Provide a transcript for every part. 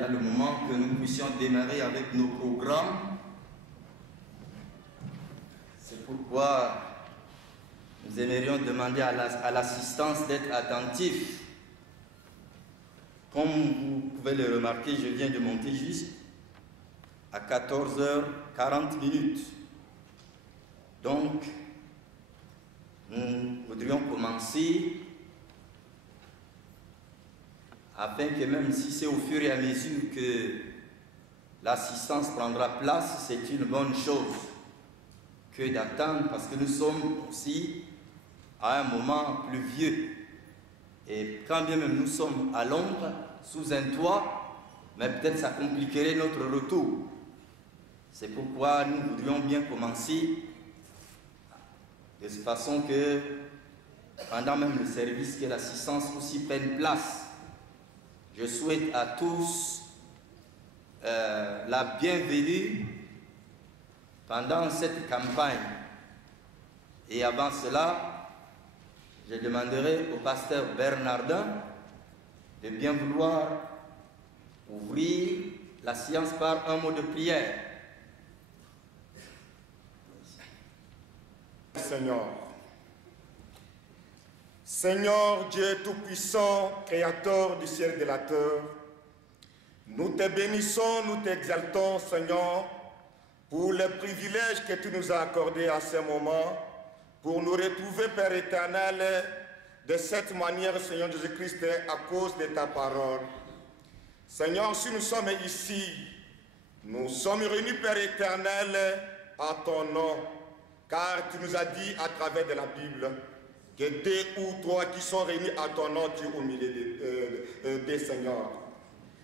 déjà le moment que nous puissions démarrer avec nos programmes. C'est pourquoi nous aimerions demander à l'assistance d'être attentif. Comme vous pouvez le remarquer, je viens de monter juste à 14h40. Donc, nous voudrions commencer afin que même si c'est au fur et à mesure que l'assistance prendra place, c'est une bonne chose que d'attendre parce que nous sommes aussi à un moment pluvieux. Et quand bien même nous sommes à l'ombre, sous un toit, mais peut-être ça compliquerait notre retour. C'est pourquoi nous voudrions bien commencer de façon que pendant même le service, que l'assistance aussi prenne place. Je souhaite à tous la bienvenue pendant cette campagne. Et avant cela, je demanderai au pasteur Bernardin de bien vouloir ouvrir la séance par un mot de prière. Seigneur Dieu Tout-Puissant, Créateur du ciel et de la terre, nous te bénissons, nous t'exaltons, Seigneur, pour le privilège que tu nous as accordé à ce moment, pour nous retrouver, Père éternel, de cette manière, Seigneur Jésus-Christ, à cause de ta parole. Seigneur, si nous sommes ici, nous sommes réunis, Père éternel, à ton nom, car tu nous as dit à travers de la Bible que 2 ou 3 qui sont réunis à ton nom, tu es au milieu des Seigneurs.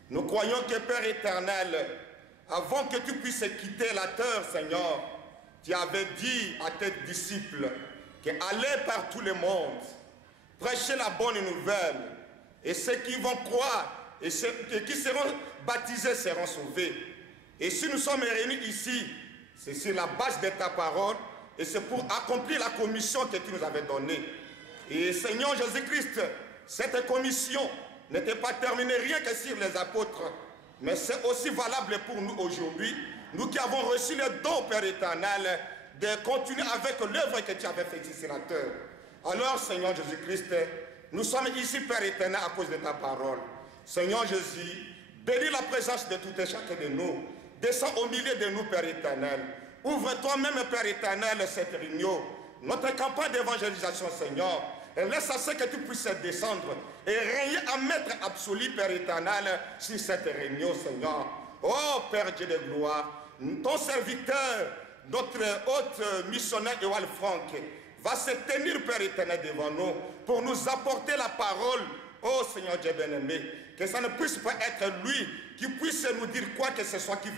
Nous croyons que, Père éternel, avant que tu puisses quitter la terre, Seigneur, tu avais dit à tes disciples qu'aller par tout le monde, prêcher la bonne nouvelle, et ceux qui vont croire et ceux qui seront baptisés seront sauvés. Et si nous sommes réunis ici, c'est sur la base de ta parole, et c'est pour accomplir la commission que tu nous avais donnée. Et Seigneur Jésus-Christ, cette commission n'était pas terminée rien que sur les apôtres, mais c'est aussi valable pour nous aujourd'hui, nous qui avons reçu le don, Père éternel, de continuer avec l'œuvre que tu avais faite ici sur la terre. Alors, Seigneur Jésus-Christ, nous sommes ici, Père éternel, à cause de ta parole. Seigneur Jésus, bénis la présence de tout et chacun de nous. Descends au milieu de nous, Père éternel. Ouvre toi-même, Père éternel, cette réunion, notre campagne d'évangélisation, Seigneur. Et laisse à ce que tu puisses descendre et régner à maître absolu, Père éternel, sur cette réunion, Seigneur. Oh, Père Dieu de gloire, ton serviteur, notre hôte missionnaire Ewal Franck, va se tenir, Père éternel, devant nous pour nous apporter la parole. Oh Seigneur Dieu bien-aimé, que ça ne puisse pas être lui qui puisse nous dire quoi que ce soit qui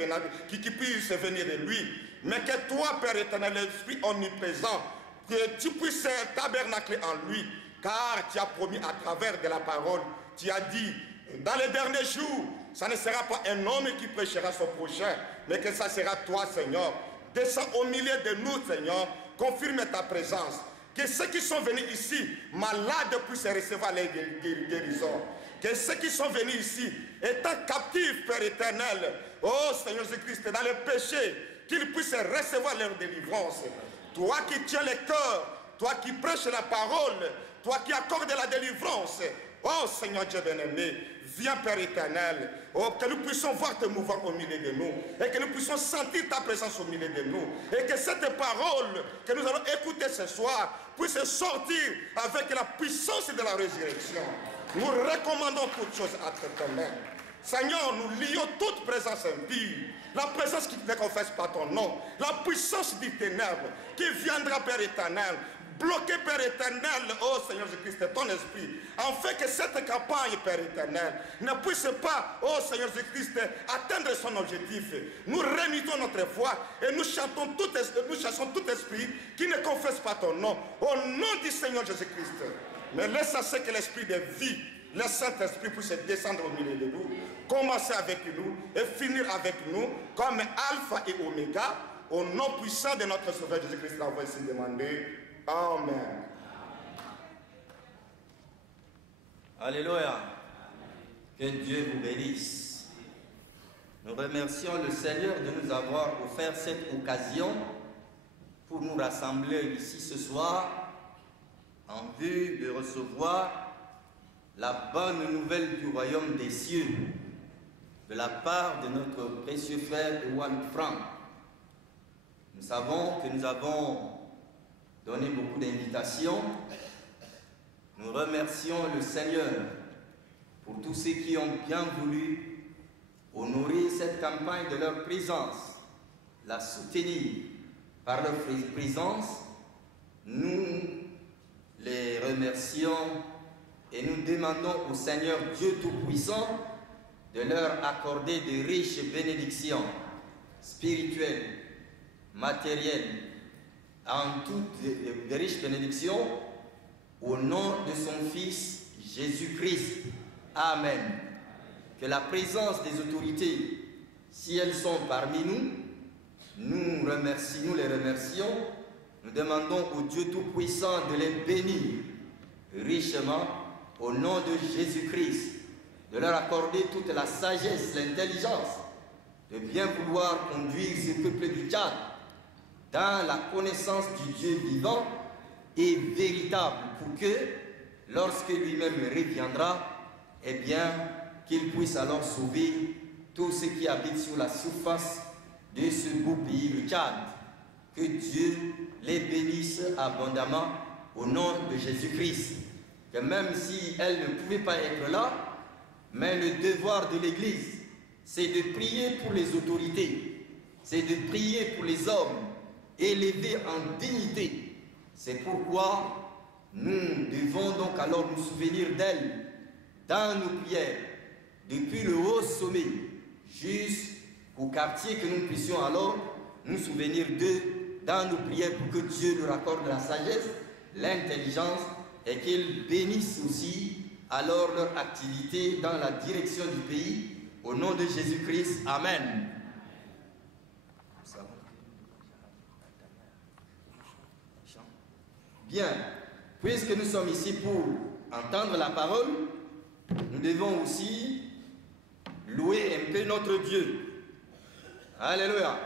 puisse venir de lui, mais que toi, Père éternel, l'Esprit omniprésent, que tu puisses tabernacler en lui, car tu as promis à travers de la parole, tu as dit, dans les derniers jours, ça ne sera pas un homme qui prêchera son prochain, mais que ça sera toi, Seigneur. Descends au milieu de nous, Seigneur, confirme ta présence. Que ceux qui sont venus ici, malades, puissent recevoir les guérisons. Que ceux qui sont venus ici, étant captifs, Père éternel, oh Seigneur Jésus-Christ, dans le péché, qu'ils puissent recevoir leur délivrance. Toi qui tiens le cœur, toi qui prêches la parole, toi qui accordes la délivrance, oh Seigneur Dieu bien-aimé, viens Père éternel, oh, que nous puissions voir te mouvoir au milieu de nous, et que nous puissions sentir ta présence au milieu de nous, et que cette parole que nous allons écouter ce soir puisse sortir avec la puissance de la résurrection. Nous recommandons toutes choses à tes mains. Seigneur, nous lions toute présence impie, la présence qui ne confesse pas ton nom, la puissance du ténèbre qui viendra, Père éternel, bloquer, Père éternel, oh Seigneur Jésus-Christ, ton esprit, afin que cette campagne, Père éternel, ne puisse pas, oh Seigneur Jésus-Christ, atteindre son objectif. Nous réunissons notre foi et nous chassons tout esprit qui ne confesse pas ton nom, au nom du Seigneur Jésus-Christ. Mais laisse à ce que l'esprit de vie, le Saint-Esprit puisse descendre au milieu de nous, commencer avec nous et finir avec nous comme Alpha et Oméga, au nom puissant de notre Sauveur Jésus-Christ, on va ici demander. Amen. Alléluia. Que Dieu vous bénisse. remercions le Seigneur de nous avoir offert cette occasion pour nous rassembler ici ce soir en vue de recevoir la bonne nouvelle du royaume des cieux de la part de notre précieux frère Ewan Frank. Nous savons que nous avons donné beaucoup d'invitations. Nous remercions le Seigneur pour tous ceux qui ont bien voulu honorer cette campagne de leur présence, la soutenir par leur présence. Nous les remercions et nous demandons au Seigneur Dieu Tout-Puissant de leur accorder de riches bénédictions spirituelles, matérielles, en toutes de riches bénédictions, au nom de son Fils Jésus-Christ. Amen. Que la présence des autorités, si elles sont parmi nous, nous les remercions. Nous demandons au Dieu Tout-Puissant de les bénir richement au nom de Jésus-Christ, de leur accorder toute la sagesse, l'intelligence, de bien vouloir conduire ce peuple du Tchad dans la connaissance du Dieu vivant et véritable, pour que, lorsque lui-même reviendra, eh bien, qu'il puisse alors sauver tous ceux qui habitent sur la surface de ce beau pays, le Tchad. Que Dieu les bénisse abondamment au nom de Jésus-Christ. Que même si elles ne pouvaient pas être là, mais le devoir de l'Église, c'est de prier pour les autorités, c'est de prier pour les hommes, élevés en dignité. C'est pourquoi nous devons donc alors nous souvenir d'elles dans nos prières, depuis le haut sommet jusqu'au quartier, que nous puissions alors nous souvenir d'eux dans nos prières pour que Dieu leur accorde la sagesse, l'intelligence et qu'il bénisse aussi alors leur activité dans la direction du pays. Au nom de Jésus-Christ, Amen. Bien, puisque nous sommes ici pour entendre la parole, nous devons aussi louer un peu notre Dieu. Alléluia.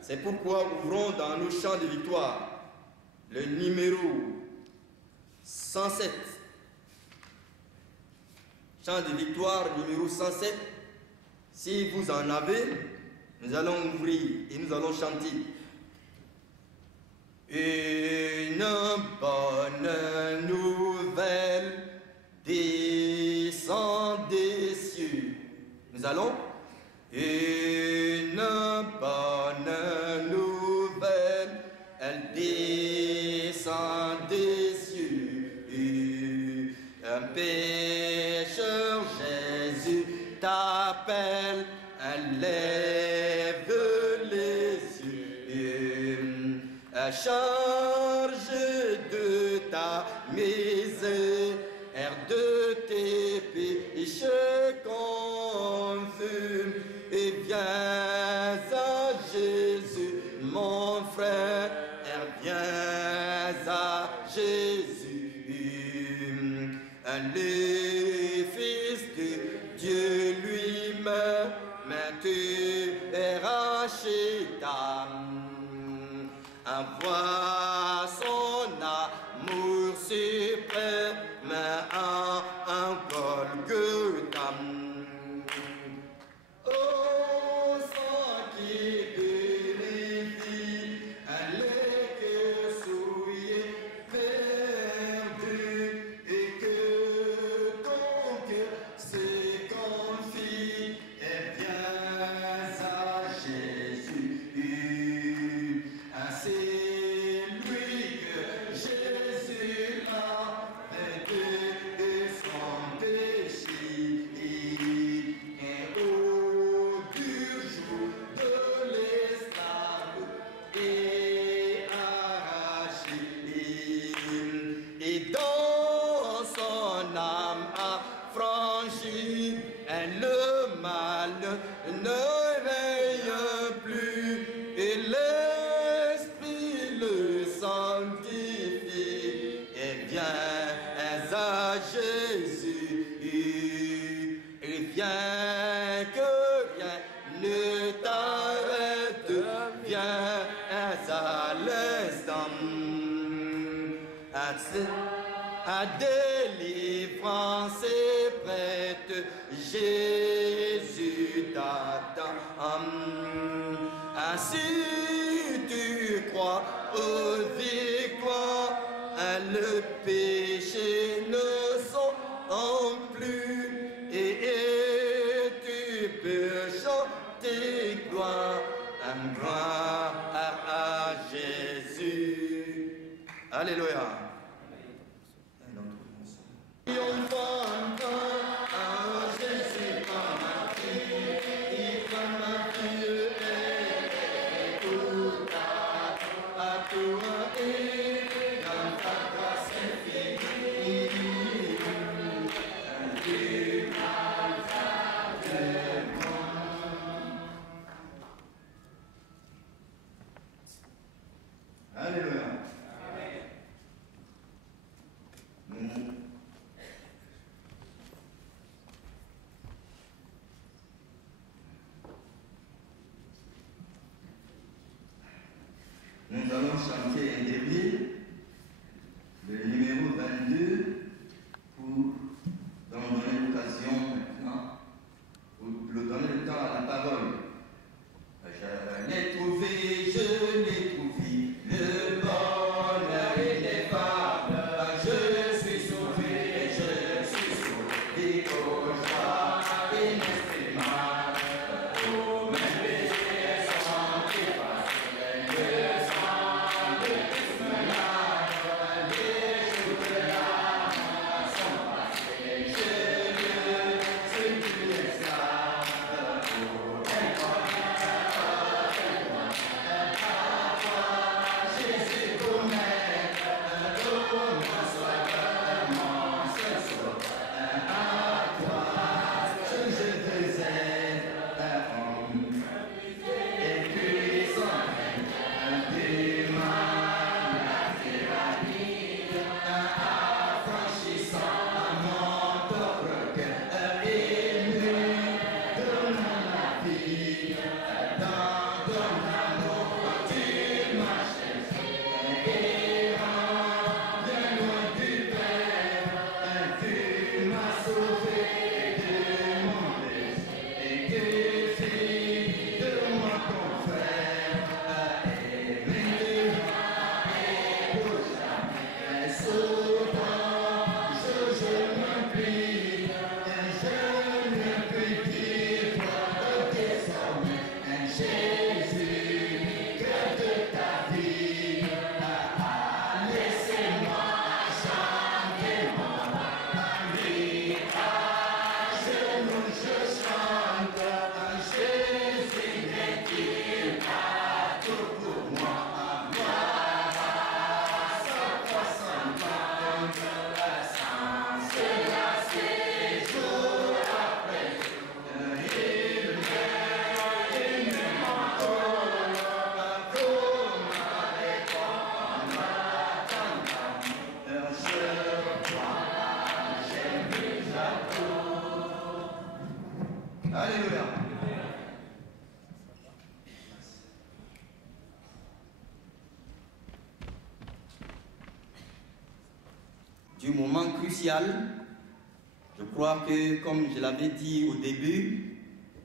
C'est pourquoi ouvrons dans nos chants de victoire le numéro 107. Chant de victoire numéro 107. Si vous en avez, nous allons ouvrir et nous allons chanter. Une bonne nouvelle descend des cieux. Nous allons. Une bonne nouvelle, elle descend des cieux. Un pécheur, Jésus t'appelle, lève les yeux. Charge de ta misère, de tes péchés confus, et viens à Jésus, mon frère, viens à Jésus. Le Fils de Dieu lui-même te racheta. Envoie son amour suprême en Golgotha. Oh, sang qui purifie les cœurs souillés, perdus, et que ton cœur se confie, et viens à Jésus. C'est lui que Jésus a vaincu de son péché, et au dur jour de l'esclave est arraché, et dans son âme affranchie, le mal ne veille plus, et l'Esprit le sanctifie, et viens à Jésus, et viens que rien ne ta délivrance est prête, Jésus t'attend. Ainsi tu crois aux victoires, le péché ne sont plus, et tu peux chanter gloire à Jésus. Alléluia. Alléluia. Nous allons chanter un dernier, le numéro 22, pour donner l'occasion maintenant, pour donner le temps à la parole. Je l'ai trouvé, je l'ai trouvé, le bonheur ineffable. Je suis sauvé, aux joies inestimables. Tous mes péchés sont effacés, le sang de Christ me lave, les jours de l'âme sont passés. Je suis plus esclave pour un Jésus pour maître, pour moi sois vraiment ce soir. À toi, je veux être un homme et puissant, du mal, la tyrannie, affranchissant mon pauvre cœur ému, donnant la vie, dans ton amour, tu m'as cherché, errant, bien loin du Père, tu m'as sauvé de mon péché, et que fille de moi ton frère, et maintenant et pour jamais, souvent je me prie, désormais, Jésus, que de ta vie, laissez-moi chanter mon vie. Je chante, Jésus n'est-il pas tout pour moi, sans se lasser jour après jour, il m'aime encore, pour ma réponse, tant d'amour, je crois, j'aime déjà tout. Alléluia. Du moment crucial, je crois que, comme je l'avais dit au début,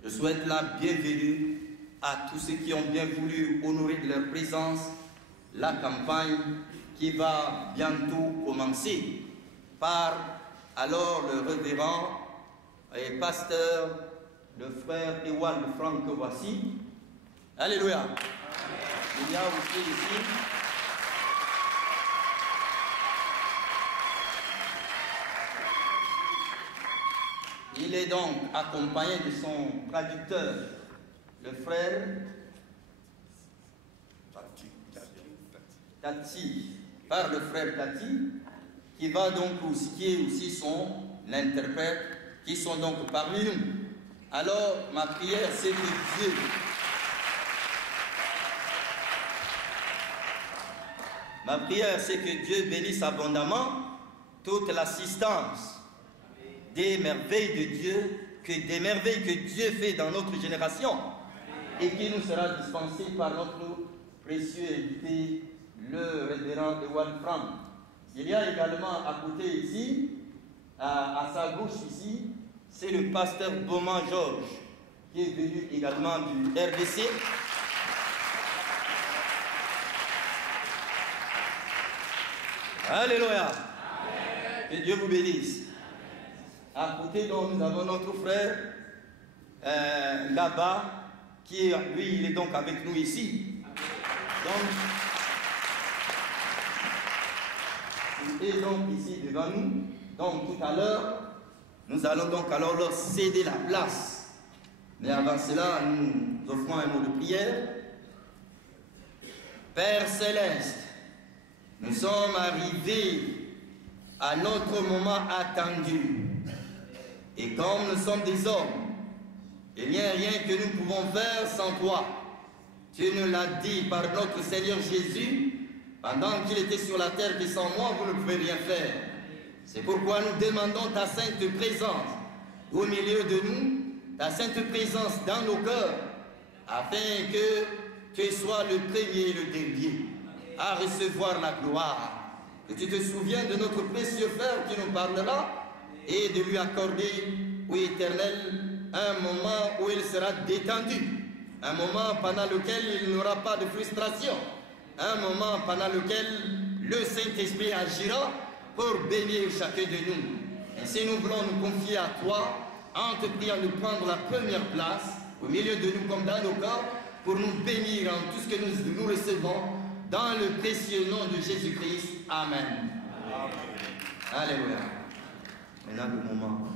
je souhaite la bienvenue à tous ceux qui ont bien voulu honorer de leur présence la campagne qui va bientôt commencer par alors le révérend et pasteur, le frère Ewald Franck Voici. Alléluia. Il y a aussi ici il est donc accompagné de son traducteur, le frère Tati, par le frère Tati, qui va donc aussi, qui est aussi son interprète, qui sont donc parmi nous. Alors, ma prière, c'est que Dieu Ma prière, c'est que Dieu bénisse abondamment toute l'assistance des merveilles de Dieu, des merveilles que Dieu fait dans notre génération et qui nous sera dispensée par notre précieux invité, le révérend Ewald Franck. Il y a également à côté ici, à sa gauche ici, c'est le pasteur Beaumont Georges, qui est venu également du RDC. Alléluia. Que Dieu vous bénisse. À côté, donc, nous avons notre frère là-bas, qui est, lui, il est donc avec nous ici. Donc, il est donc ici devant nous. Donc, tout à l'heure, nous allons donc alors leur céder la place. Mais avant cela, nous offrons un mot de prière. Père Céleste, nous sommes arrivés à notre moment attendu. Et comme nous sommes des hommes, il n'y a rien que nous pouvons faire sans toi. Tu nous l'as dit par notre Seigneur Jésus, pendant qu'il était sur la terre, que sans moi, vous ne pouvez rien faire. C'est pourquoi nous demandons ta sainte présence au milieu de nous, ta sainte présence dans nos cœurs, afin que tu sois le premier et le dernier à recevoir la gloire. Que tu te souviens de notre précieux frère qui nous parlera et de lui accorder, oui Éternel, un moment où il sera détendu, un moment pendant lequel il n'aura pas de frustration, un moment pendant lequel le Saint-Esprit agira pour bénir chacun de nous. Ainsi nous voulons nous confier à toi en te priant de prendre la première place au milieu de nous comme dans nos corps pour nous bénir en tout ce que nous recevons dans le précieux nom de Jésus-Christ. Amen. Amen. Alléluia. Maintenant le moment.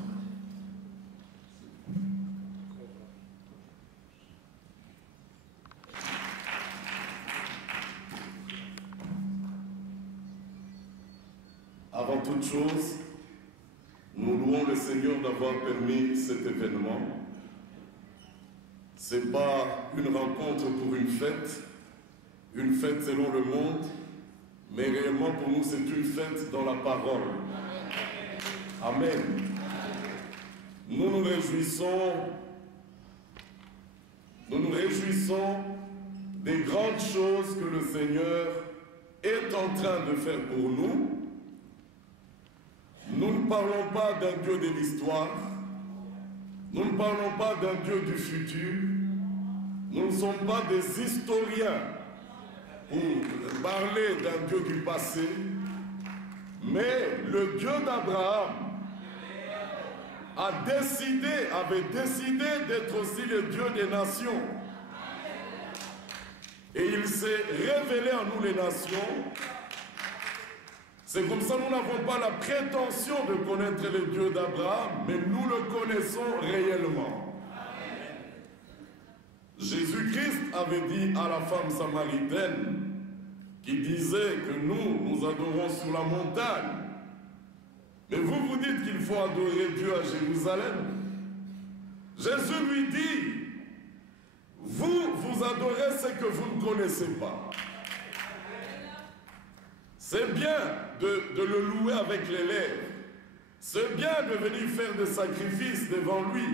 Avant toute chose, nous louons le Seigneur d'avoir permis cet événement. Ce n'est pas une rencontre pour une fête selon le monde, mais réellement pour nous c'est une fête dans la parole. Amen. Nous nous réjouissons des grandes choses que le Seigneur est en train de faire pour nous. Nous ne parlons pas d'un Dieu de l'histoire, nous ne parlons pas d'un Dieu du futur, nous ne sommes pas des historiens pour parler d'un Dieu du passé, mais le Dieu d'Abraham avait décidé d'être aussi le Dieu des nations. Et il s'est révélé à nous les nations. C'est comme ça que nous n'avons pas la prétention de connaître le Dieu d'Abraham, mais nous le connaissons réellement. Jésus-Christ avait dit à la femme samaritaine qui disait que nous adorons sur la montagne. Mais vous dites qu'il faut adorer Dieu à Jérusalem. Jésus lui dit, vous adorez ce que vous ne connaissez pas. C'est bien de le louer avec les lèvres. C'est bien de venir faire des sacrifices devant lui.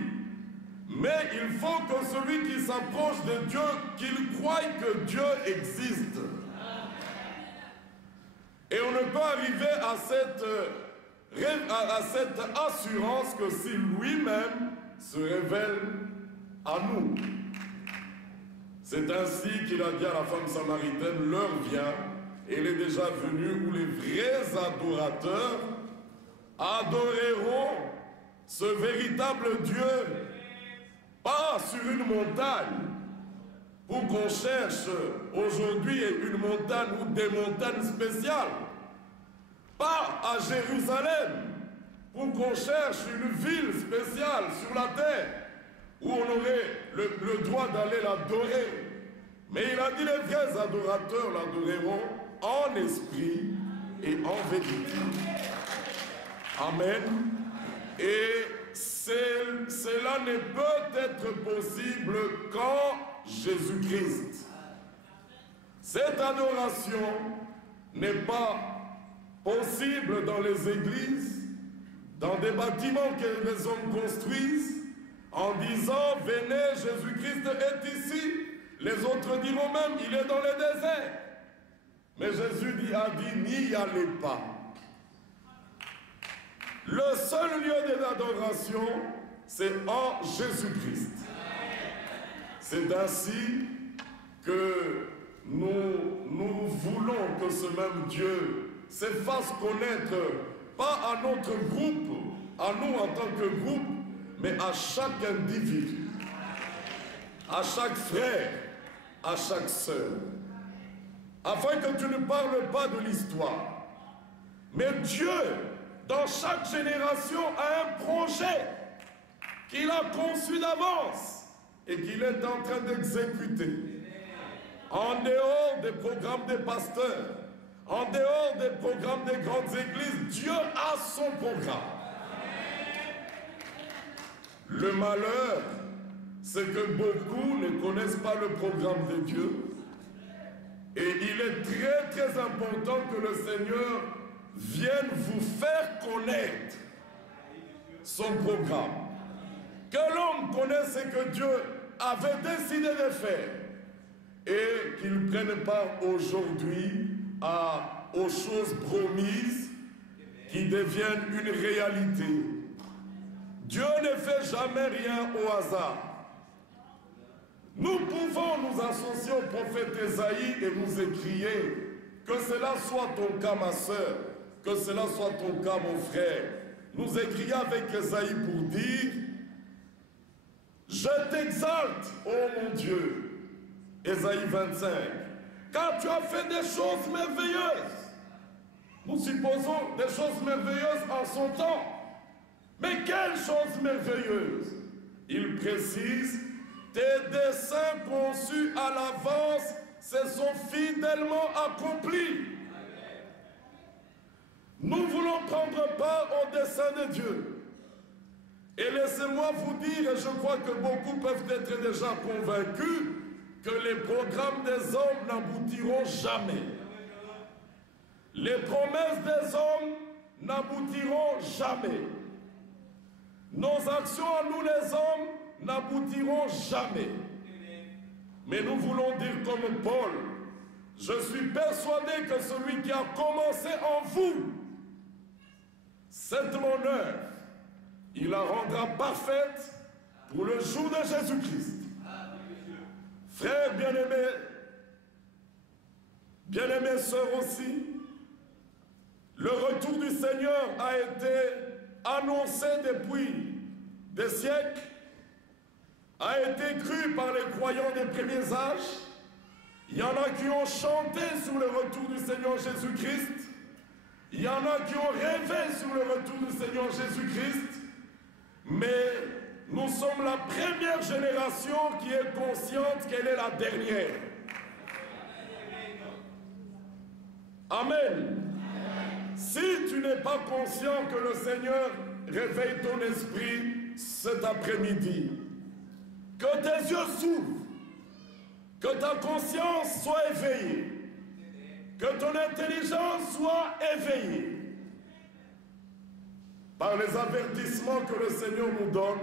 Mais il faut que celui qui s'approche de Dieu, qu'il croie que Dieu existe. Et on ne peut arriver à cette assurance que si lui-même se révèle à nous. C'est ainsi qu'il a dit à la femme samaritaine, l'heure vient, elle est déjà venue où les vrais adorateurs adoreront ce véritable Dieu, pas sur une montagne, pour qu'on cherche aujourd'hui une montagne ou des montagnes spéciales, pas à Jérusalem, pour qu'on cherche une ville spéciale sur la terre, où on aurait le droit d'aller l'adorer. Mais il a dit les vrais adorateurs l'adoreront en esprit et en vérité. Amen. Et cela ne peut être possible qu'en Jésus-Christ. Cette adoration n'est pas possible dans les églises, dans des bâtiments que les hommes construisent, en disant « Venez, Jésus-Christ est ici ». Les autres diront même « Il est dans le désert ». Mais Jésus a dit « N'y allez pas ». Le seul lieu d'adoration, c'est en Jésus-Christ. C'est ainsi que nous voulons que ce même Dieu se fasse connaître, pas à notre groupe, à nous en tant que groupe, mais à chaque individu, à chaque frère, à chaque sœur. Afin que tu ne parles pas de l'histoire. Mais Dieu, dans chaque génération, a un projet qu'il a conçu d'avance et qu'il est en train d'exécuter. En dehors des programmes des pasteurs, en dehors des programmes des grandes églises, Dieu a son programme. Le malheur, c'est que beaucoup ne connaissent pas le programme de Dieu. Et il est très très important que le Seigneur vienne vous faire connaître son programme. Que l'homme connaisse ce que Dieu avait décidé de faire et qu'il prenne part aujourd'hui aux choses promises qui deviennent une réalité. Dieu ne fait jamais rien au hasard. Nous pouvons nous associer au prophète Ésaïe et nous écrier que cela soit ton cas, ma soeur, que cela soit ton cas, mon frère. Nous écrions avec Ésaïe pour dire « Je t'exalte, ô mon Dieu ». Ésaïe 25. Car tu as fait des choses merveilleuses. Nous supposons des choses merveilleuses en son temps. Mais quelles choses merveilleuses? Il précise « Tes desseins conçus à l'avance se sont fidèlement accomplis. » Nous voulons prendre part au dessein de Dieu. Et laissez-moi vous dire, et je crois que beaucoup peuvent être déjà convaincus, que les programmes des hommes n'aboutiront jamais. Les promesses des hommes n'aboutiront jamais. Nos actions à nous les hommes n'aboutiront jamais. Mais nous voulons dire comme Paul, je suis persuadé que celui qui a commencé en vous cette bonne œuvre, il la rendra parfaite pour le jour de Jésus-Christ. Frères bien-aimés sœurs aussi, le retour du Seigneur a été annoncé depuis des siècles, a été cru par les croyants des premiers âges. Il y en a qui ont chanté sur le retour du Seigneur Jésus-Christ. Il y en a qui ont rêvé sur le retour du Seigneur Jésus-Christ. Mais nous sommes la première génération qui est consciente qu'elle est la dernière. Amen. Si tu n'es pas conscient que le Seigneur réveille ton esprit cet après-midi, que tes yeux s'ouvrent, que ta conscience soit éveillée, que ton intelligence soit éveillée, par les avertissements que le Seigneur nous donne,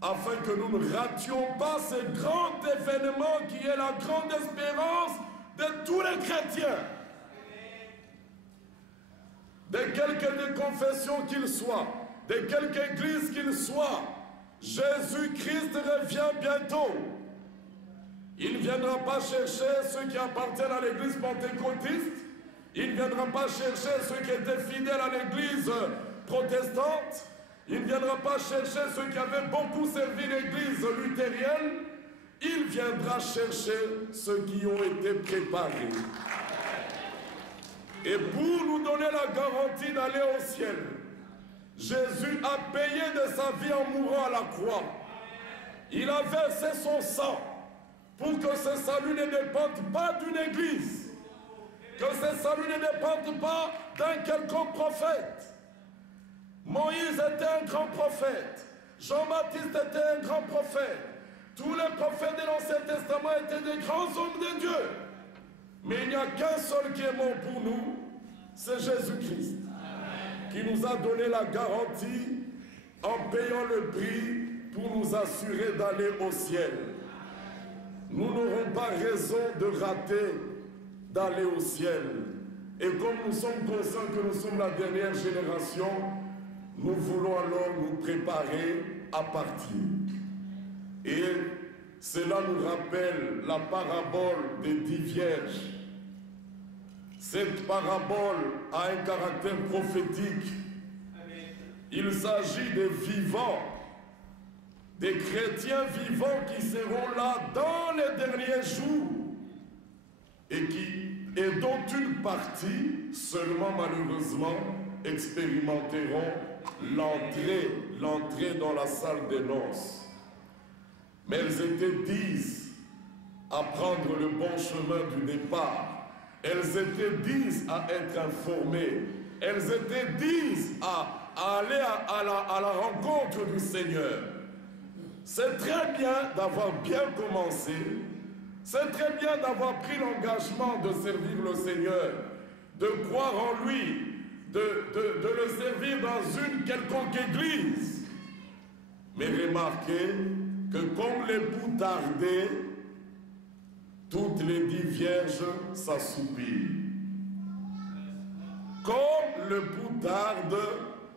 afin que nous ne rations pas ce grand événement qui est la grande espérance de tous les chrétiens. De quelque confession qu'il soit, de quelque église qu'il soit, Jésus-Christ revient bientôt. Il ne viendra pas chercher ceux qui appartiennent à l'église pentecôtiste, il ne viendra pas chercher ceux qui étaient fidèles à l'église protestante, il ne viendra pas chercher ceux qui avaient beaucoup servi l'église luthérienne, il viendra chercher ceux qui ont été préparés. Et pour nous donner la garantie d'aller au ciel, Jésus a payé de sa vie en mourant à la croix. Il a versé son sang pour que ce salut ne dépende pas d'une église, que ce salut ne dépende pas d'un quelconque prophète. Moïse était un grand prophète, Jean-Baptiste était un grand prophète, tous les prophètes de l'Ancien Testament étaient des grands hommes de Dieu. Mais il n'y a qu'un seul qui est mort pour nous, c'est Jésus-Christ, qui nous a donné la garantie en payant le prix pour nous assurer d'aller au ciel. Nous n'aurons pas raison de rater d'aller au ciel. Et comme nous sommes conscients que nous sommes la dernière génération, nous voulons alors nous préparer à partir. Et cela nous rappelle la parabole des 10 vierges. Cette parabole a un caractère prophétique. Il s'agit des vivants, des chrétiens vivants qui seront là dans les derniers jours et dont une partie seulement malheureusement expérimenteront l'entrée dans la salle des noces. Mais elles étaient 10 à prendre le bon chemin du départ. Elles étaient 10 à être informées. Elles étaient 10 à aller à la rencontre du Seigneur. C'est très bien d'avoir bien commencé. C'est très bien d'avoir pris l'engagement de servir le Seigneur, de croire en lui, de le servir dans une quelconque église. Mais remarquez que comme l'époux tardait, toutes les 10 vierges s'assoupirent. Comme l'époux tarde,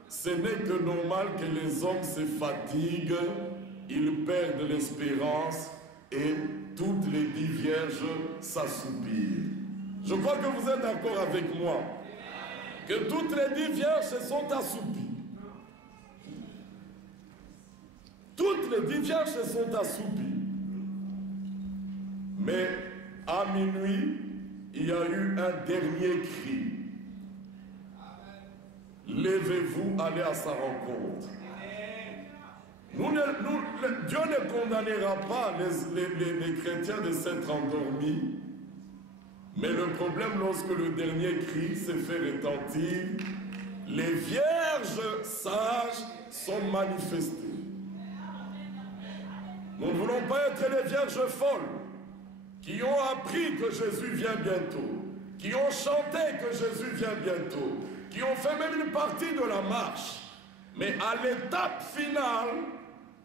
ce n'est que normal que les hommes se fatiguent, ils perdent l'espérance et toutes les 10 vierges s'assoupirent. Je crois que vous êtes d'accord avec moi que toutes les 10 vierges se sont assoupies. Toutes les 10 vierges se sont assoupies. Mais à minuit, il y a eu un dernier cri. Levez-vous, allez à sa rencontre. Dieu ne condamnera pas les chrétiens de s'être endormis. Mais le problème, lorsque le dernier cri s'est fait retentir, les vierges sages sont manifestées. Nous ne voulons pas être les vierges folles qui ont appris que Jésus vient bientôt, qui ont chanté que Jésus vient bientôt, qui ont fait même une partie de la marche. Mais à l'étape finale,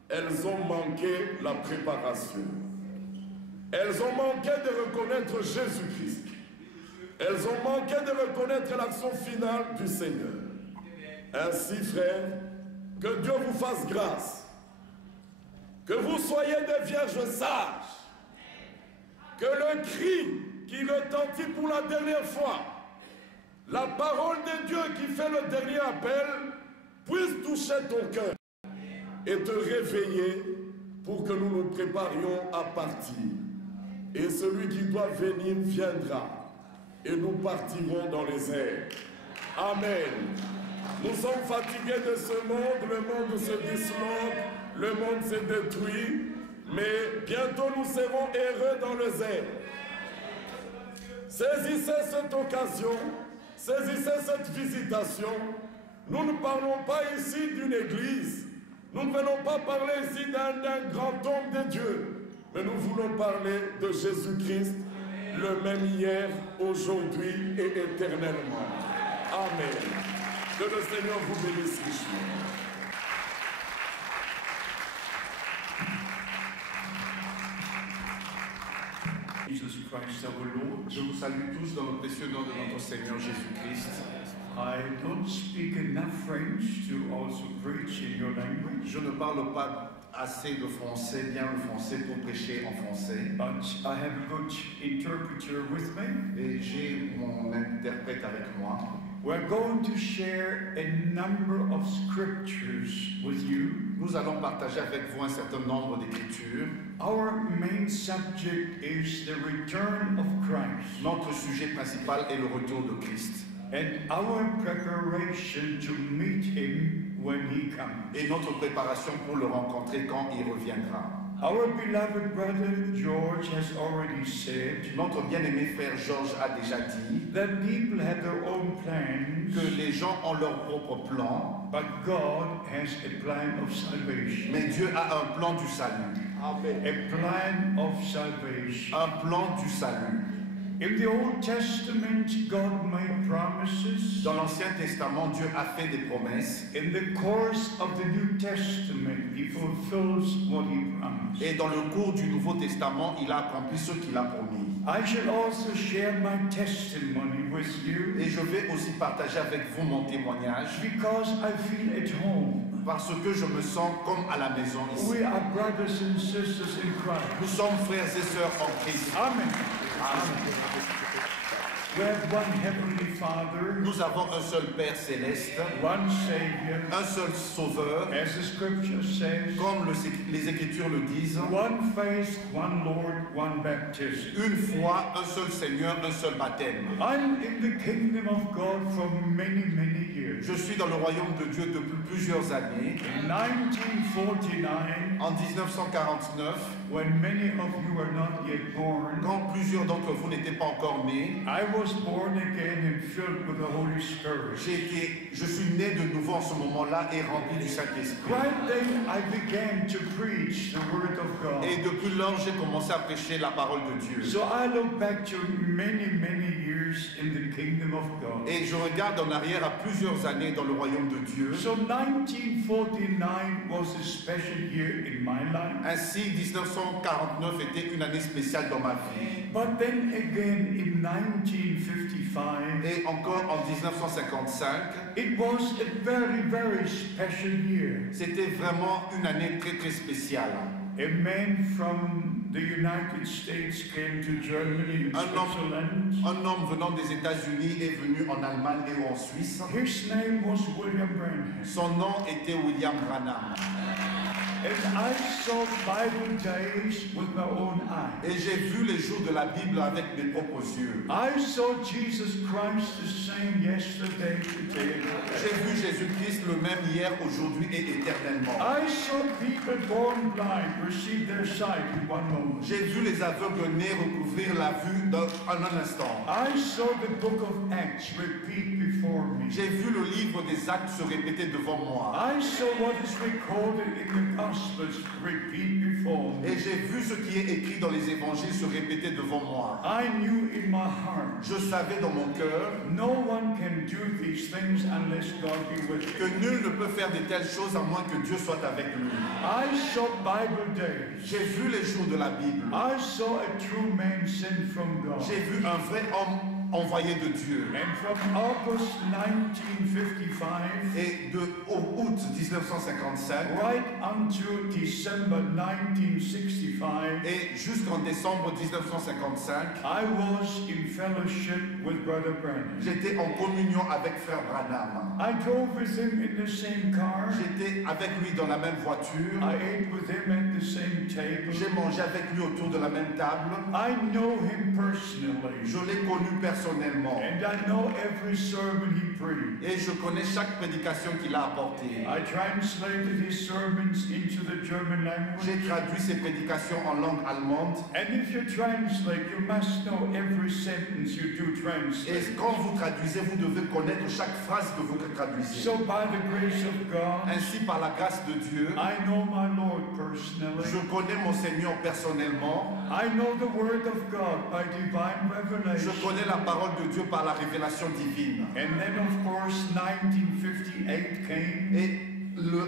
elles ont manqué la préparation. Elles ont manqué de reconnaître Jésus-Christ. Elles ont manqué de reconnaître l'action finale du Seigneur. Ainsi, frères, que Dieu vous fasse grâce. Que vous soyez des vierges sages. Que le cri qui retentit pour la dernière fois, la parole de Dieu qui fait le dernier appel, puisse toucher ton cœur et te réveiller pour que nous nous préparions à partir. Et celui qui doit venir viendra et nous partirons dans les airs. Amen. Nous sommes fatigués de ce monde, le monde se disloque, le monde se détruit, mais bientôt nous serons heureux dans les airs. Saisissez cette occasion, saisissez cette visitation. Nous ne parlons pas ici d'une église, nous ne venons pas parler ici d'un grand homme de Dieu, mais nous voulons parler de Jésus-Christ, le même hier, aujourd'hui et éternellement. Amen. Que le Seigneur vous bénisse richement. Jesus Christ our Lord. Je vous salue tous dans le précieux nom de notre Seigneur Jésus-Christ. I don't speak enough French to also preach in your language. Je ne parle pas assez de français, bien le français pour prêcher en français. But I have a good interpreter with me. Et j'ai mon interprète avec moi. We're going to share a number of scriptures with you. Nous allons partager avec vous un certain nombre d'écritures. Our main subject is the return of Christ. Notre sujet principal est le retour de Christ. And our preparation to meet him when he comes. Et notre préparation pour le rencontrer quand il reviendra. Our beloved brother George has already said Notre bien-aimé frère Georges a déjà dit that people have their own plans, que les gens ont leur propre plan, but God has a plan of salvation. mais Dieu a un plan du salut. Amen. A plan of salvation. Un plan du salut. In the Old Testament, God made promises. Dans l'Ancien Testament, Dieu a fait des promesses. In the course of the New Testament, He fulfills what He promised. Et dans le cours du Nouveau Testament, il a accompli ce qu'il a promis. I should also share my testimony with you Et je vais aussi partager avec vous mon témoignage because I feel at home. parce que je me sens comme à la maison ici. We are brothers and sisters in Christ. Nous sommes frères et sœurs en Christ. Amen. Amen. We have one Heavenly Father, Nous avons un seul Père céleste, one Savior, un seul Sauveur, as the Scripture says, comme les Écritures le disent. one faith, one Lord, one baptism. Une foi, un seul Seigneur, un seul baptême. I'm in the kingdom of God for many, many years. Je suis dans le royaume de Dieu depuis plusieurs années. In 1949, En 1949, when many of you were not yet born, quand plusieurs d'entre vous n'étaient pas encore nés, I was born again and filled with the Holy Spirit. je suis né de nouveau en ce moment-là et rempli du Saint-Esprit. Right then, I began to preach the Word of God. Et depuis lors, j'ai commencé à prêcher la parole de Dieu. So I look back to many, many years in the kingdom of God. Et je regarde en arrière à plusieurs années dans le royaume de Dieu. So 1949 was a special year in my life. Ainsi, 1949 était une année spéciale dans ma vie. But then again in 1955, Et encore en 1955, it was a very, very special year. c'était vraiment une année très très spéciale. A man from the United States came to Germany and Switzerland. Un homme venant des États-Unis est venu en Allemagne et en Suisse. His name was William Branham. Son nom était William Branham. And I saw Bible days with my own eyes. Et j'ai vu les jours de la Bible avec mes propres yeux. I saw Jesus Christ the same yesterday, today, and J'ai forever. vu Jésus-Christ le même hier, aujourd'hui et éternellement. I saw people born blind receive their sight in one moment. J'ai vu les aveugles nés recouvrir la vue en un instant. I saw the book of Acts repeat before me. J'ai vu le livre des actes se répéter devant moi. I saw what is recorded in the Gospels repeat before me. Et j'ai vu ce qui est écrit dans les évangiles se répéter devant moi. I knew in my heart, Je savais dans mon cœur no one can do these things unless God be with que you. nul ne peut faire de telles choses à moins que Dieu soit avec lui. I saw Bible days. J'ai vu les jours de la Bible. I saw a true man sent from God. J'ai vu un vrai homme envoyé de Dieu. And from August 1955 Et de août 1955 right until December 1965, et jusqu'en décembre 1955, I was in fellowship with Brother Branham. j'étais en communion avec Frère Branham. I drove with him in the same car. J'étais avec lui dans la même voiture. I ate with him at the same table. J'ai mangé avec lui autour de la même table. I know him personally. Je l'ai connu personnellement. And I know every sermon he preached. Et je connais chaque prédication qu'il a apportée. I translated his sermons into the German J'ai language. traduit ses prédications en langue allemande. And if you translate, you must know every sentence you do Et translate. quand vous traduisez, vous devez connaître chaque phrase que vous traduisez. So by the grace of God, Ainsi, par la grâce de Dieu, I know my Lord personally. je connais mon Seigneur personnellement. I know the Word of God by divine Je revelation. connais la parole de Dieu par la révélation divine. And then, of course, 1958 came. Et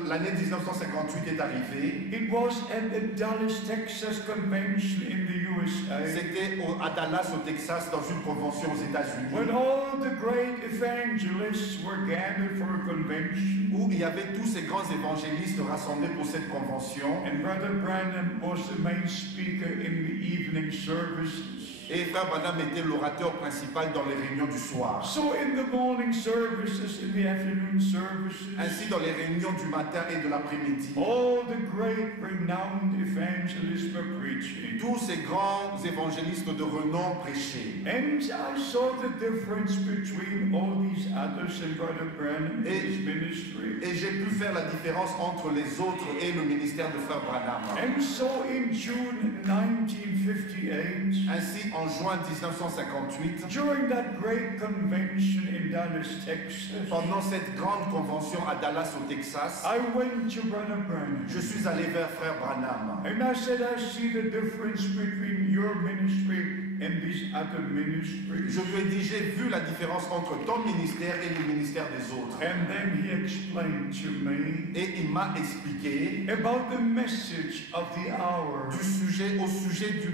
l'année 1958 est arrivée. It was at the Dallas, Texas convention in the USA C'était à Dallas, au Texas, dans une convention aux États-Unis, when all the great evangelists were gathered for a convention. où il y avait tous ces grands évangélistes rassemblés pour cette convention. And Brother Branham was the main speaker in the evening services. Et Frère Branham était l'orateur principal dans les réunions du soir. So in the morning services, in the afternoon services, Ainsi, dans les réunions du matin et de l'après-midi, all the great renowned evangelists were preaching. tous ces grands évangélistes de renom prêchaient. And I saw the difference between all these others and Brother Branham in his ministry. Et j'ai pu faire la différence entre les autres et le ministère de Frère Branham. And so in June 1958, Ainsi, en juin 1958, during that great convention in Dallas, Texas, pendant cette grande convention à Dallas, au Texas, I went to Brother Branham. je suis allé vers Frère Branham. And I said, I see the difference between your ministry and these other ministries. Je lui ai dit, j'ai vu la différence entre ton ministère et le ministère des autres. And then he explained to me Et il m'a expliqué about the message of the hour. au sujet du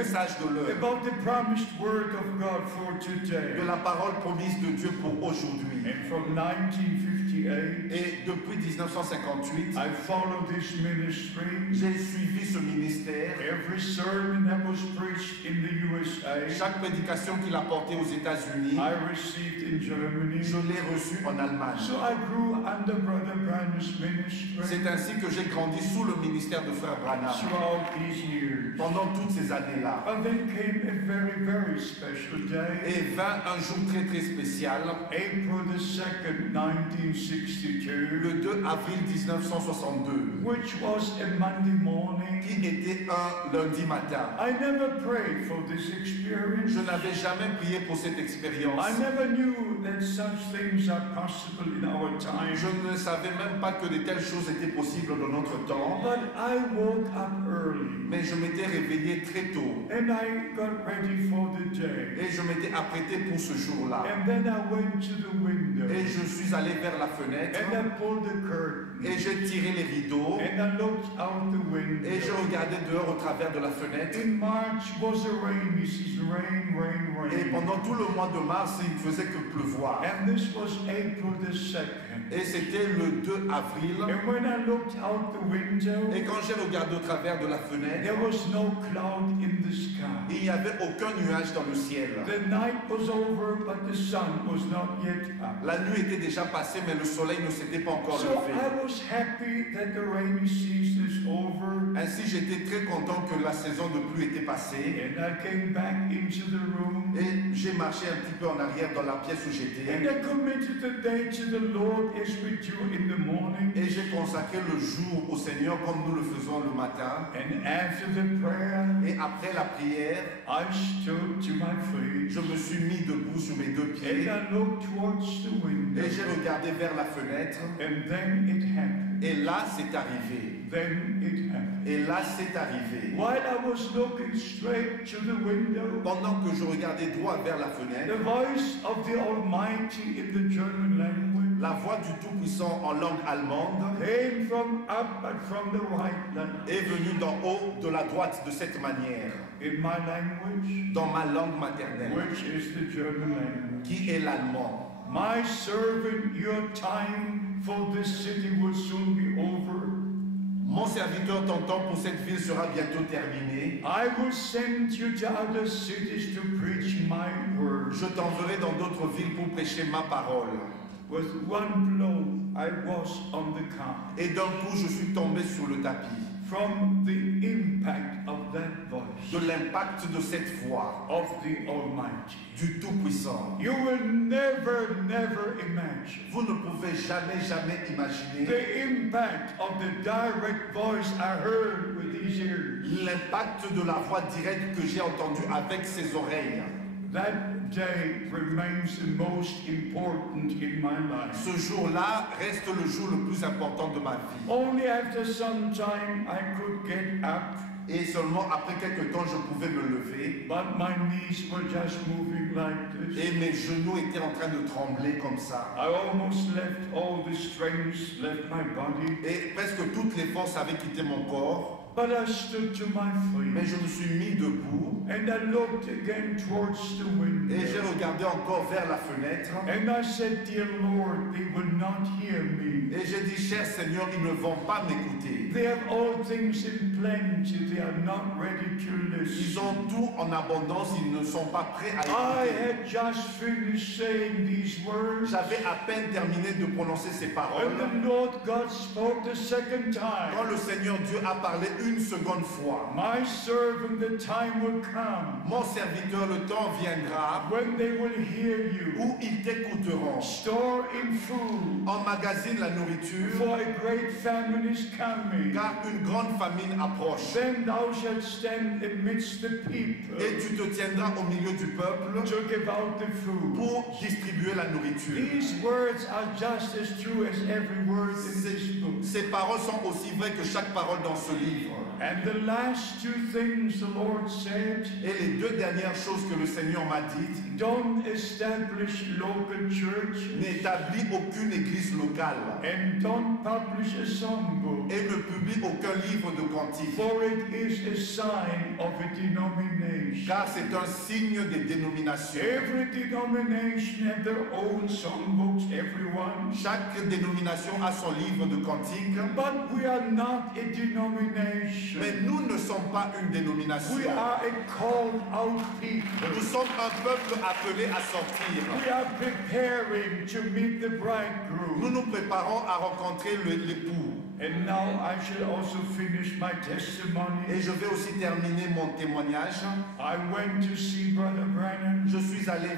message de l'heure, about the promised word of God for today. de la parole promise de Dieu pour aujourd'hui. And from 1958, Et depuis 1958, I followed this ministry. j'ai suivi ce ministère. Every sermon that was preached in the USA, Chaque prédication qu'il a portée aux États-Unis, I received in Germany. je l'ai reçue en Allemagne. So I grew under Brother Branham's ministry C'est ainsi que j'ai grandi sous le ministère de Frère Branham throughout these years. pendant toutes ces années-là. And then came a very, very special day, Et vint un jour très très spécial, April the 2nd, 1962, le 2 avril 1962, which was a Monday morning. qui était un lundi matin. I never prayed for this experience. Je n'avais jamais prié pour cette expérience. I never knew that such things are possible in our time. Je ne savais même pas que de telles choses étaient possibles dans notre temps. But I woke up early Mais je m'étais réveillé très tôt and I got ready for the day. et je m'étais apprêté pour ce jour-là. And then I went to the window Et je suis allé vers la fenêtre and I pulled the curtain et j'ai tiré les rideaux and I looked out the window. et je regardais dehors au travers de la fenêtre. In March was a rainy season, rain. Et pendant tout le mois de mars, il ne faisait que pleuvoir. And this was April the 2nd. Et c'était le 2 avril. And when I looked out the window, Et quand j'ai regardé au travers de la fenêtre, there was no cloud in the sky. il n'y avait aucun nuage dans le ciel. The night was over, but the sun was not yet up. La nuit était déjà passée, mais le soleil ne s'était pas encore So levé. I was happy that the rainy season is over. Ainsi, j'étais très content que la saison de pluie était passée. And I came back into the room. Et j'ai marché un petit peu en arrière dans la pièce où And j'étais. I committed the day to the Lord as we do in the morning. Et j'ai consacré le jour au Seigneur comme nous le faisons le matin. And after the prayer, Et après la prière, I stood to my feet. je me suis mis debout sur mes deux And pieds. I looked towards the window. Et j'ai regardé vers la fenêtre. And then it happened. Et là, c'est arrivé. Then it happened. Et là, c'est arrivé. While I was looking straight to the window, Pendant que je regardais droit vers la the fenêtre, voice of the Almighty in the German language la voix du Tout-Puissant en langue allemande came from up and from the right language. est venue d'en haut de la droite de cette manière, In my language, dans ma langue maternelle, which is the German language. qui est l'allemand. My servant, your time for this city will soon be over. Mon serviteur, ton temps pour cette ville sera bientôt terminé. I will send you to other cities to preach my word. Je t'enverrai dans d'autres villes pour prêcher ma parole. With one blow, I was on the count. Et d'un coup, je suis tombé sur le tapis. From the impact of that voice De l'impact de cette voix of the Almighty. du Tout-Puissant. You will never imagine Vous ne pouvez jamais imaginer the impact of the direct voice I heard with these ears. l'impact de la voix directe que j'ai entendue avec ses oreilles. That day remains the most important in my life. Ce jour-là reste le jour le plus important de ma vie. Only after some time I could get up, Et seulement après quelques temps, je pouvais me lever. but my knees were just moving like this. Et mes genoux étaient en train de trembler comme ça. I almost left all the strength, left my body, Et presque toutes les forces avaient quitté mon corps. but I stood to my Mais feet je me suis mis debout. and I looked again towards the Et j'ai window. regardé encore vers la fenêtre. And I said, Dear Lord, they will not hear me. Et j'ai dit, cher Seigneur, ils ne vont pas m'écouter. They have all things in plenty, they are not ready to Ils listen. ont tout en abondance, ils ne sont pas prêts à I écouter. had just finished saying these words, J'avais à peine terminé de prononcer ces paroles. and the Lord God spoke the second Quand time. le Seigneur Dieu a parlé une seconde fois, My servant, the time will come mon serviteur, le temps viendra when they will hear you. où ils t'écouteront. Store in food, Emmagasine la nourriture, for a great famine is coming. car une grande famine approche. Then thou shalt stand amidst the people Et tu te tiendras au milieu du peuple to give out the food. pour distribuer la nourriture. These words are just as true as every word in this book. Ces paroles sont aussi vraies que chaque parole dans ce livre. And the last two things the Lord said, Et les deux dernières choses que le Seigneur m'a dites, don't establish local church n'établis aucune église locale and don't publish a songbook, et ne publie aucun livre de cantiques, for it is a sign of a denomination. denomination. car c'est un signe des dénominations. Every denomination have their own songbooks, everyone. Chaque dénomination a son livre de cantiques, But we are not a denomination. mais nous ne sommes pas une dénomination. We are a called out people. Nous sommes un peuple appelé à sortir. We are preparing to meet the Nous bridegroom. nous préparons à rencontrer l'époux. And now I shall also finish my Et testimony. je vais aussi terminer mon témoignage. I went to see Brother Branham Je suis allé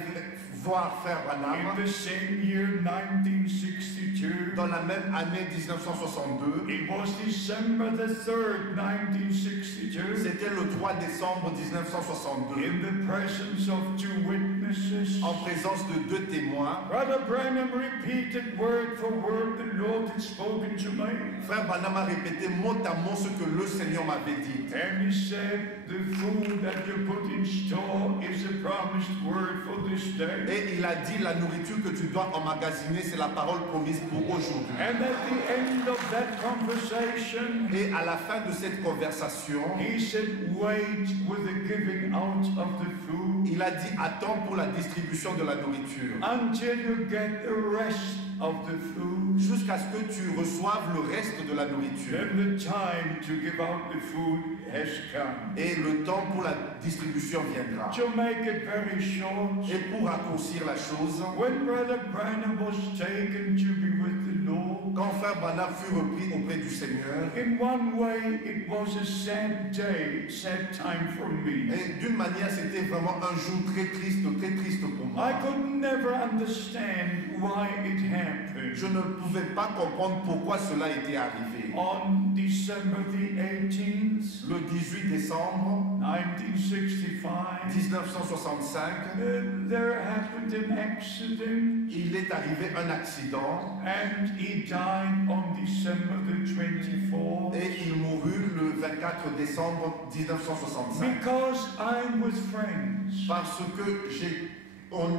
voir Frère Branham in the same year, 1962. dans la même année 1962. It was December the 3rd, 1962. C'était le 3 décembre 1962, In the presence of two witnesses. en présence de deux témoins. Brother Branham repeated word for word the Lord had spoken to me. Frère Branham a répété mot à mot ce que le Seigneur m'avait dit. And he said, the food that you put in store is a promised word for this day. Et il a dit, la nourriture que tu dois emmagasiner, c'est la parole promise pour aujourd'hui. And at the end of that conversation, Et à la fin de cette conversation, he said, wait with the giving out of the food il a dit, attends pour la distribution de la nourriture, until you get the rest of the food. jusqu'à ce que tu reçoives le reste de la nourriture. Then the time to give out the food has come. Et le temps pour la distribution viendra. To make it very short, Et pour raccourcir la chose, when Brother Branham was taken to be with the Lord, quand Frère Branham fut repris auprès du Seigneur, in one way it was a sad day, sad time for me. et d'une manière c'était vraiment un jour très triste pour I moi. could never understand why it happened. Je ne pouvais pas comprendre pourquoi cela était arrivé. On December the 18th, Le 18 décembre 1965, 1965, there happened an accident il est arrivé un accident and he died on December the 24th. et il mourut le 24 décembre 1965. Because I'm with friends. Parce que on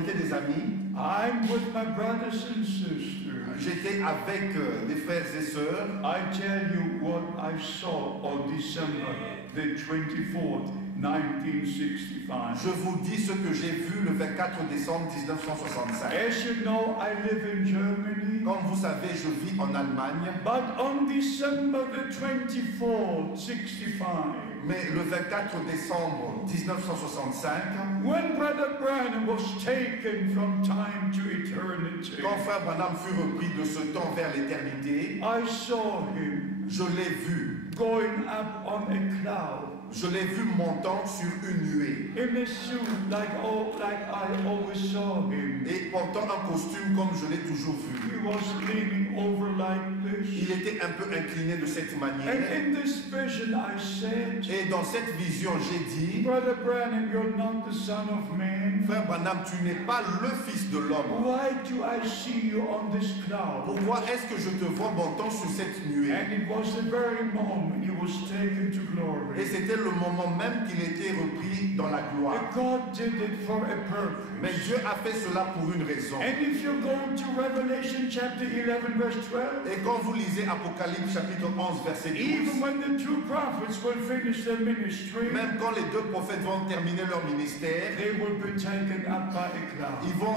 était des amis, I'm with my brothers and sisters. j'étais avec des frères et sœurs. I tell you what I saw on December the 24th, 1965. Je vous dis ce que j'ai vu le 24 décembre 1965. As you know, I live in Germany. Comme vous savez, je vis en Allemagne, But on December the 24th, 65, mais le 24 décembre 1965, when Brother Branham was taken from time to eternity, quand Frère Branham fut repris de ce temps vers l'éternité, I saw him je l'ai vu. going up on a cloud Je l'ai vu montant sur une nuée in a suit like I always saw him. et portant un costume comme je l'ai toujours vu. He was leaning over like Il this. était un peu incliné de cette And manière. in this vision I said, Et dans cette vision, j'ai dit, Brother Branham, you're not the son of man. Frère Branham, tu n'es pas le fils de l'homme. Why do I see you on this cloud? Pourquoi est-ce que je te vois montant sur cette nuée? And it was the very moment he was taken to Et glory. c'était le moment même qu'il était repris dans la gloire. And God did it for a Mais purpose. Dieu a fait cela pour une raison. And if you go to Revelation chapter 11, verse 12, Et quand vous lisez Apocalypse chapitre 11 verset 12, even when the two prophets will finish their ministry, même quand les deux prophètes vont terminer leur ministère, they will be taken up by a cloud. ils vont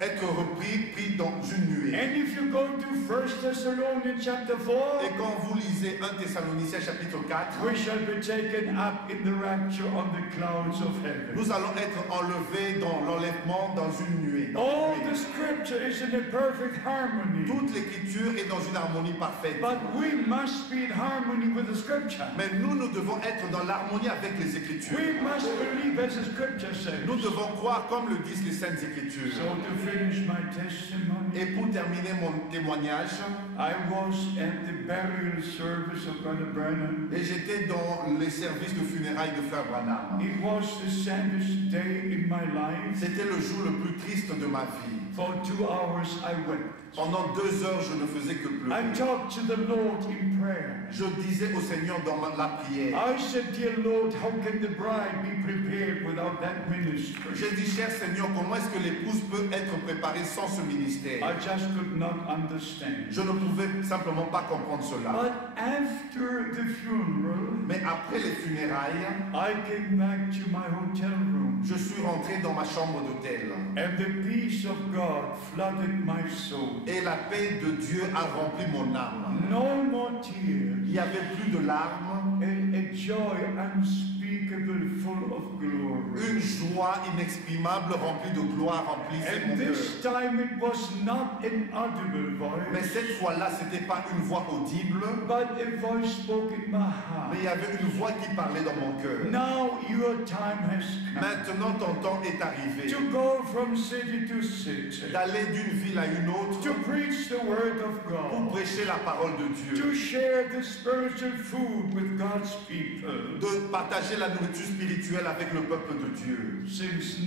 être pris dans une nuée. And if you go to 1 Thessalonians chapter 4, Et quand vous lisez 1 Thessaloniciens chapitre 4, we shall be taken up in the rapture on the clouds of heaven. nous allons être enlevés dans l'enlèvement dans une nuée. All the scripture is in a perfect harmony. Toute l'écriture est dans une harmonie parfaite. But we must be in harmony with the scripture. Mais nous devons être dans l'harmonie avec les Écritures. We must believe as the scripture says. Nous devons croire comme le disent les Saintes Écritures. So to finish my testimony, Et pour terminer mon témoignage, I was at the burial service of Brother Branham. et j'étais dans les services de funérailles de Frère Branham. It was the saddest day in my life. C'était le jour le plus triste de ma vie. For 2 hours I wept. Pendant 2 heures, je ne faisais que I pleurer. talked to the Lord in prayer. Je disais au Seigneur dans la prière. I said, dear Lord, how can the bride be prepared without that ministry? J'ai dit, cher Seigneur, comment est-ce que l'épouse peut être préparée sans ce ministère? I just could not understand. Je ne pouvais simplement pas comprendre cela. But after the funeral, Mais après les funérailles, I came back to my hotel room, je suis rentré dans ma chambre d'hôtel. and the peace of God flooded my soul. Et la paix de Dieu a rempli mon âme. No more tears, Il n'y avait plus de larmes, and a joy unspeakable, full of glory. une joie inexprimable remplie de gloire remplissait mon And cœur. this time it was not an audible Mais voice, cette fois-là, ce n'était pas une voix audible, but a voice spoke in my mais il y heart. avait une voix qui parlait dans mon cœur. Now your time has come Maintenant, ton temps est arrivé to go from city to city, d'aller d'une ville à une autre to preach the word of pour God, prêcher la parole de to Dieu, share the spiritual food with God's people. de partager la nourriture spirituelle avec le peuple de Dieu. Since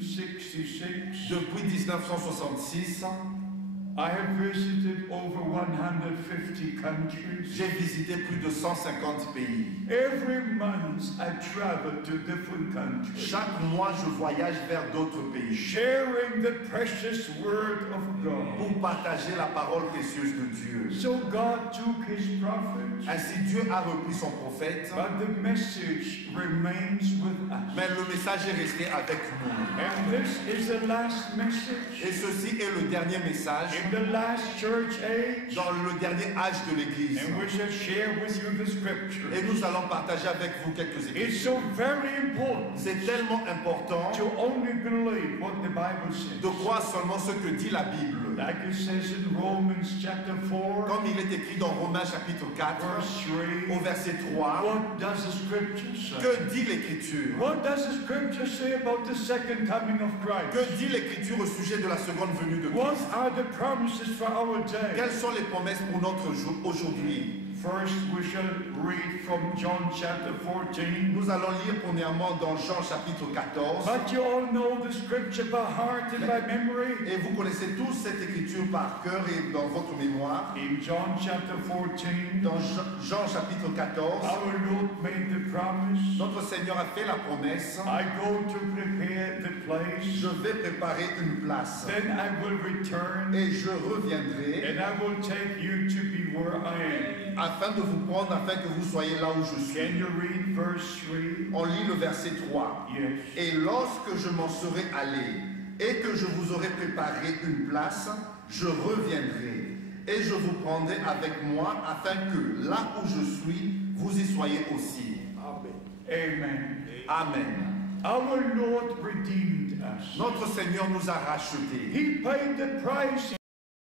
1966, Depuis 1966, I have visited over 150 countries. j'ai visité plus de 150 pays. Every month I travel to different countries, Chaque mois, je voyage vers d'autres pays sharing the precious word of God. pour partager la parole précieuse de Dieu. So God took his prophets, Ainsi, Dieu a repris son prophète, but the message remains with us. mais le message est resté avec nous. And this is the last message Et ceci est le dernier message in the last church age. dans le dernier âge de l'Église. And we shall share with you the scripture. Et nous allons partager avec vous quelques It's écritures. so very important C'est tellement important to only believe what the Bible says. de croire seulement ce que dit la Bible. Like it says in Romans chapter 4, Comme il est écrit dans Romains chapitre 4, verse 3. au verset 3, What does the scripture say? que dit l'Écriture? What does the scripture say about the second coming of Christ? Que dit l'Écriture au sujet de la seconde venue de What Christ? are the promises for our day? Quelles sont les promesses pour notre jour aujourd'hui? First, we shall read from John chapter 14. Nous allons lire premièrement dans Jean chapitre 14. But you all know the scripture by heart and by memory. Et vous connaissez tous cette écriture par cœur et dans votre mémoire. In John chapter 14, Dans Jean chapitre 14, our Lord made the promise, notre Seigneur a fait la promesse. I go to prepare the place, Je vais préparer une place then I will return, et je reviendrai and I will take you to be where I am. afin de vous prendre, afin que vous soyez là où je Can suis. you read verse 3? On lit le verset 3. Yes. Et lorsque je m'en serai allé et que je vous aurai préparé une place, je reviendrai et je vous prendrai avec moi afin que là où je suis, vous y soyez aussi. Amen. Amen. Our Lord redeemed us. Notre Seigneur nous a rachetés. He paid the price